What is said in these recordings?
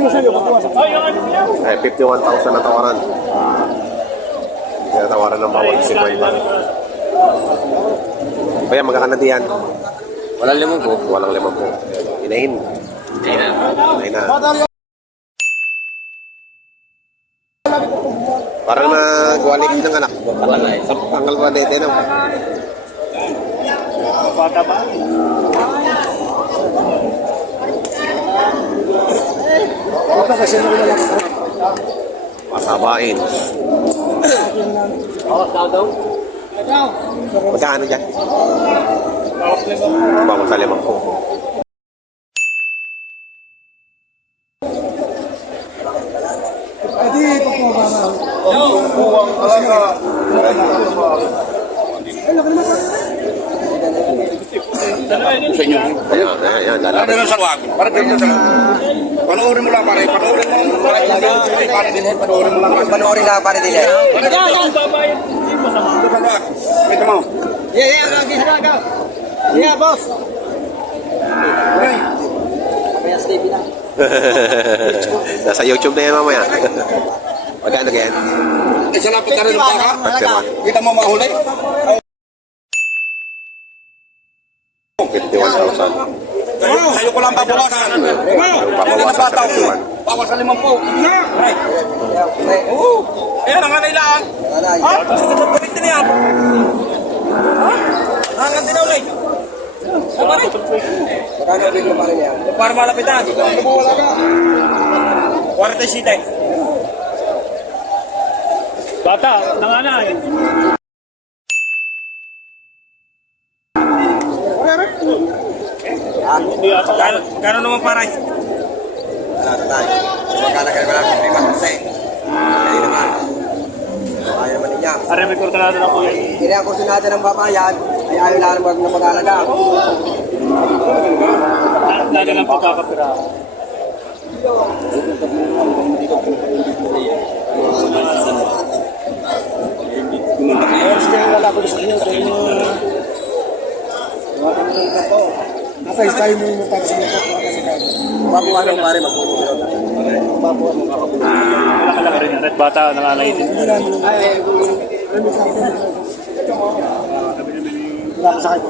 Ay, 51,000 na tawaran. Kaya tawaran ng bawat 50. Kaya magkakanadi yan. Walang 5 po. Walang 5 po. Inahin. Inahin na. Parang nagwalik ng anak. Tanggal ba dito no? Bata pa. Masabain. Magkano dyan? Bawas sa 5 po. Sa inyo. Ayan, lalaki. Ano sa wag? Para dito sa panoorin mo lang pare. Panoorin mo lang pare. Panoorin mo lang. Panoorin lang pare dili. Ito mo. Yeah, lagi haraga. Yeah, boss. Kaya stay na. Nasa YouTube na yan mamaya. Magkano ganyan? Isa lang pagkaroon ng baka. Pagkaroon. Kita mo mahuli. 51,000. Sa'yo ko lang babawasan. Papawasan sa 51. Bawas sa 5 po. Oo. Ayan ang anay lang. Ha? Sige mo palit din yan. Ha? Hangan din ulit. Sama rin. Magkano bigla pa rin yan? Para malapitan. Wala ka. 47. Bata, nanganay. Kano naman paray? Magkano kayo lang ng 5 kasi. Hindi naman. Ayaw naman niya. Are, may kurta natin ako. Kaya ako sinadya ng babayan, ay ayaw na ng mag-alaga. Lagi ng pagkakapira. Napay-style mo yung para sa mga kasi kayo. Babuhan ng pare, magpupulot. Babuhan mo kakapulot. Malaki-laki rin yan. At bata, nanganay din. Wala ka sa akin.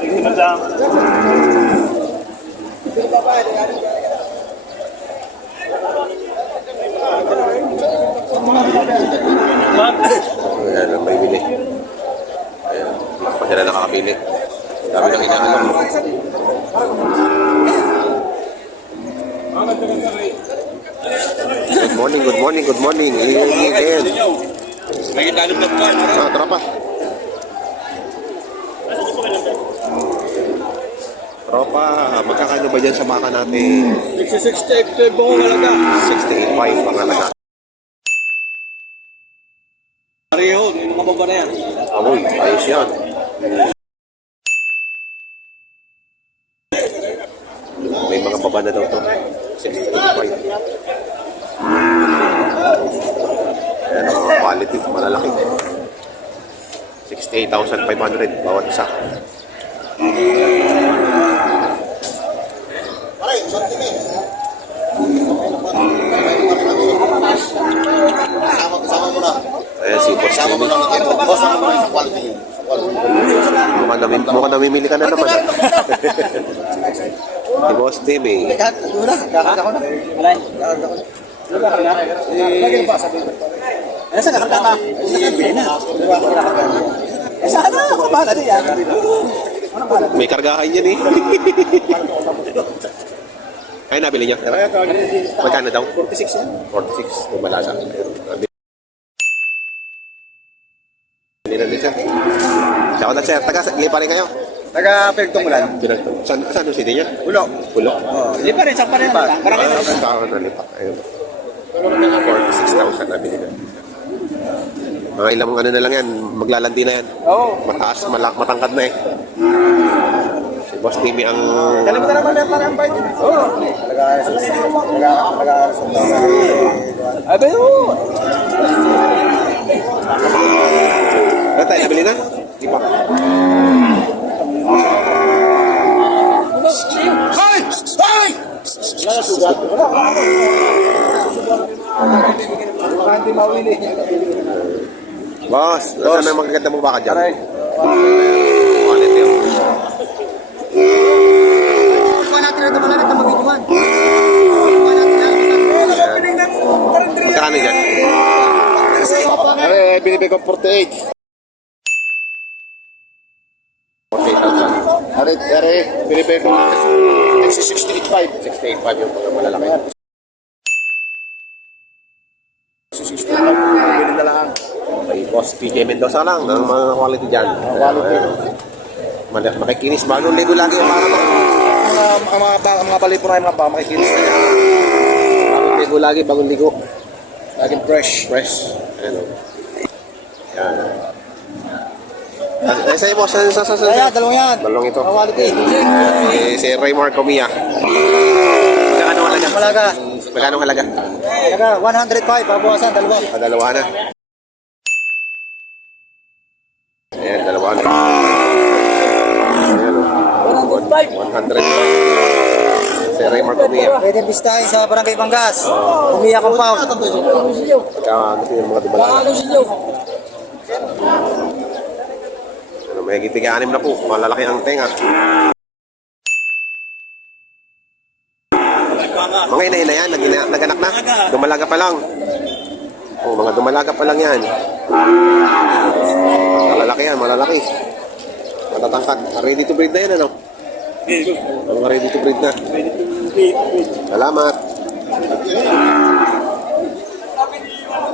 Hindi man lang. Ayan, ang may bili. Ayan, hindi pa sila nakakabili. Dami ng inaalam mo. Good morning, good morning, good morning. Ayan. May italong na pa. Tropa. Tropa, magkakano ba dyan sa baka natin? 60 buong halaga. 68.5 pangalaga. Pareho, yung mababa na yan. Amoy, ayos yan. May mga baba na daw to. 68.5. Ayan ang mga quality, malalaki. 68,500 bawat isa. Ayan si Boss Jimmy. Mukhang namimili ka na naman. Si Boss Jimmy. Saan ka kata? Saan ako ba na diyan? May kargahan yan eh. Ay, nabili niya. Magkano daw? 46 yan. 46. Bumalasa. Hindi na din siya. Siya na sir. Taga-lipa rin kayo. Taga-Pagtungulan. Saan yung city niya? Ulo. Pulo. Hindi pa rin, saan pa rin ba? Tao na lipa. Ayun. 46,000 nabili na. Mga ilang ano na lang yan. Maglalandi na yan. Oo. Mataas, matangkad na eh. Si Boss Timmy ang... Alam mo na naman na parang bite. Oo. Abe mo. Ano tayo, nabili na? Di pa. Hoy! Hoy! Boss, saan na magaganda mo baka dyan? Quality yun. Kuha natin na naman ito mag-ituan. Magkano dyan? Are, binibigay ko 48. 48,000. Are, binibigay ko 68.5. 68,500 yung mga malalaki. 68.5. Bili na lang. May boss PJ Mendoza lang, ng mga quality dyan. Quality. Makikinis ba? Anong ligo lagi yung para Ang mga bali po na yung mga ba, makikinis na yan. bagong ligo lagi, bagong ligo. Laging fresh. Fresh. Ano? Yan. Sa'yo boss, sa Kaya, dalawang yan. balong ito. Quality. Si Raymar Comia. Magkano halaga? Malaga. Magkano halaga? Malaga, 105. Pabawasan, dalawa. Dalawa na. Ayan, dalawa na. Ayan, 100. Si Raymar Comia. Pwede bistahin sa Barangay Bangas. Umiyak ang pao. Pagka gusto yung mga dumalaan. Ano, may higit-tiga-anim na po. Malalaki ang tenga. Mga inahin na yan, naganak na. Dumalaga pa lang. Oh, mga dumalaga pa lang yan. Malalaki yan, malalaki. Matatangkad. Ready to breed na yan, ano? Mga ready to breed na. Salamat.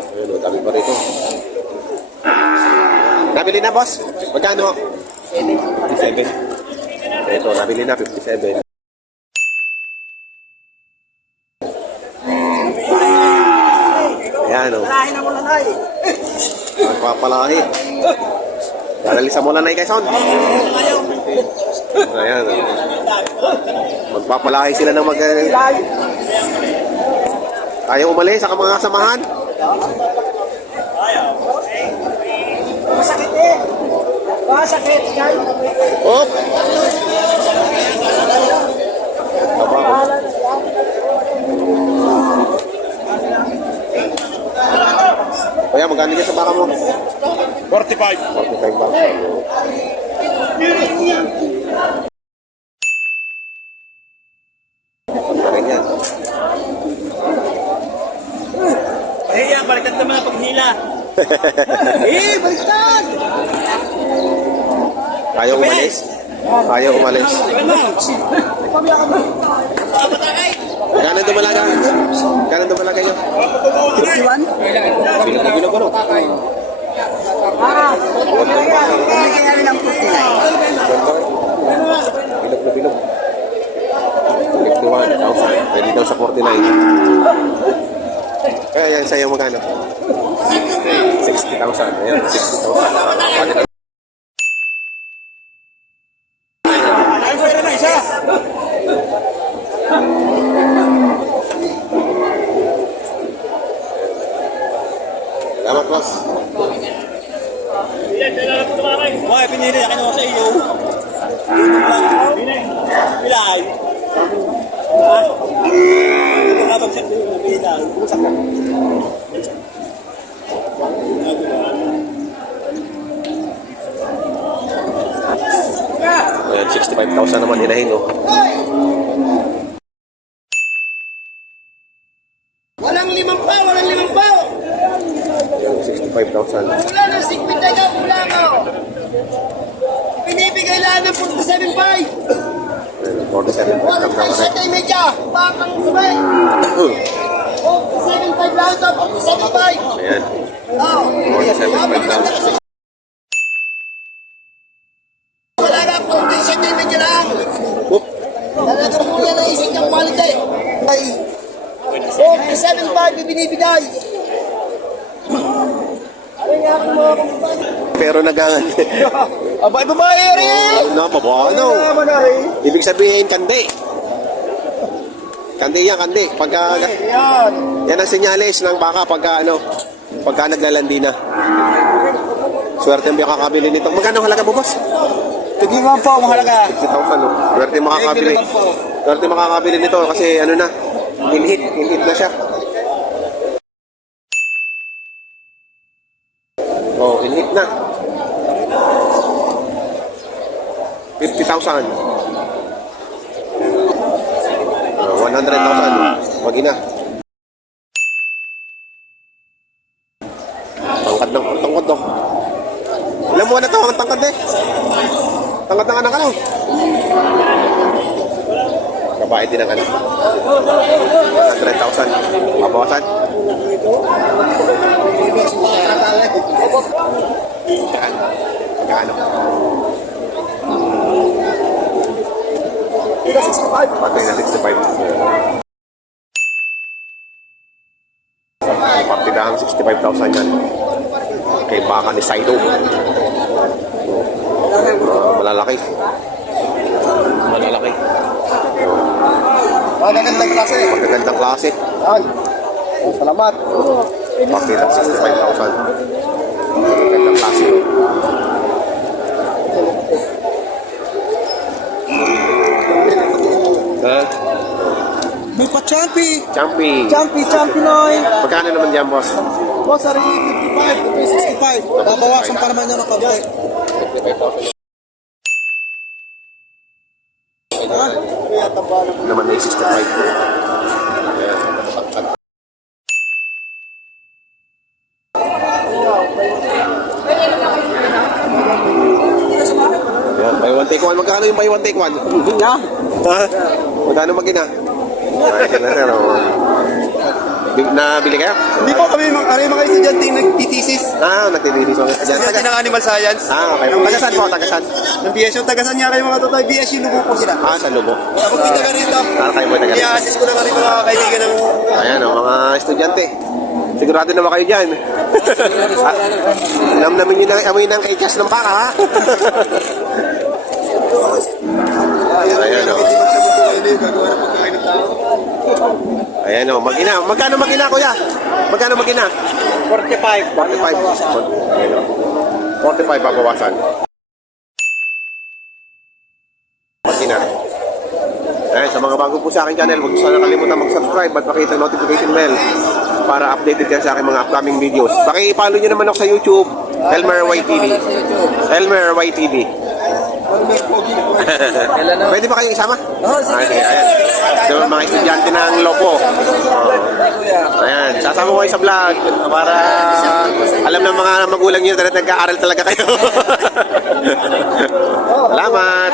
Ayun, oh, dami pa rito. Nabili na, boss? Magkano? 57. Ito, nabili na, 57. Ayan, o. Magpapalahi. Darali sa mula na Quezon. Ayan, o. Magpapalahi sila ng ayaw umalis sa mga samahan. Masakit eh. Masakit, guys. Op! Aba, Kaya magkano niya sa baka mo? 45. 45 ba? Punta rin yan. Ayan, baliktad naman ang paghila. Baliktad! Ayaw umalis? Ayaw umalis. Magkano dumalaga? Magkano dumalaga yun? 51? Bilog na bilog ano? Bigyan namin ng 49. Bilog na bilog. 51,000. Pwede daw sa 49. Kaya yan sa'yo magkano? 60,000. Ayan, 60,000. Ay, pwede na isa. Salamat, boss. Okay, pinili na kinuha sa iyo. Bilay. Nakapagsak din yung bilay. Ayan, 65,000 naman hinahin, no? Walang limang pa, walang limang pa. Ayan, 65,000. Wala na, 50 ka, wala ka. Pinibigay lang ng 47.5. Ayan, 47,000 Wala naman. na, 7 media. Bakang sabay. 47.5 lang ito, 47.5. Ayan, Oh. 47,000. Wala na, 47 media lang. Oop! Talaga po yan ang isip niyang quality. Ay, 47.5 binibigay. Ano nga ako mga kumpan? Pero nagangan. Abay, babae rin! Ano, pabuhano. Ibig sabihin, kandi. Kandi yan, kandi. Pagka, Yan. yan ang senyales ng baka pagka, pagka naglalandi na. Swerte ang makakabili nito. Magkano halaga mo, boss? Tignan po, mahalaga. 60,000, no? Swerte makakabili. Swerte makakabili nito kasi, In-hit na siya. Oh, in-hit na. 50,000. 100,000. Wag ina. Tangkad daw. Ilan mo na to? Ang tangkad eh. Tangkad ng anak ano? Kabait din ang anak. 100,000. Mabawasan. Magkano? Patay na 65. Partidahang 65,000 yan. Kay baka ni Saido. Malalaki. Malalaki. Magagandang klase. Magagandang klase. Yan. Salamat. Partidang 65,000. Magagandang klase. May pa-champi. Champi. Champi Noy. Magkano naman dyan, boss? Boss, ari 55, 65. Babawasan pa naman niya ng kabe. 65,000. Naman may 65. Ayan. Ayan, buy one take one. Magkano yung buy one take one? Yeah. Ha? Magkano mag-ina? Ay, yan na sir. Oh. Nabili kayo? Hindi po kami mga estudyante nagtitisis. Nagtitisis mga estudyante. Estudyante ng animal science. Okay. Tagasan po, tagasan. Ng BSU, tagasan niya kayo mga totoy. BSU, lubo po sila. Sa Lubo. Kapag kita rito, Kayo mo tagasan. i-assist ko na rin mga kaibigan ng... Ayan o, mga estudyante. Sigurado na ba kayo dyan? Namnamin nyo na amoy ng kaykas ng baka, ha? Ayan o. Ayan o, mag-ina. Magkano mag-ina, kuya? Magkano mag-ina? 45. 45. Ayan o. 45 babawasan. Mag-ina. Ayan, sa mga bago po sa aking channel, huwag sana kalimutan mag-subscribe at pakita ang notification bell para updated ka sa aking mga upcoming videos. Paki-follow nyo naman ako sa YouTube, Elmer YTV. Elmer YTV. Pwede ba kayo isama? Oo, sige. Ayan. Ito mga estudyante ng Lopo. Ayan, sasama ko kayo sa vlog para alam ng mga magulang nyo na nag-aaral talaga kayo. Salamat!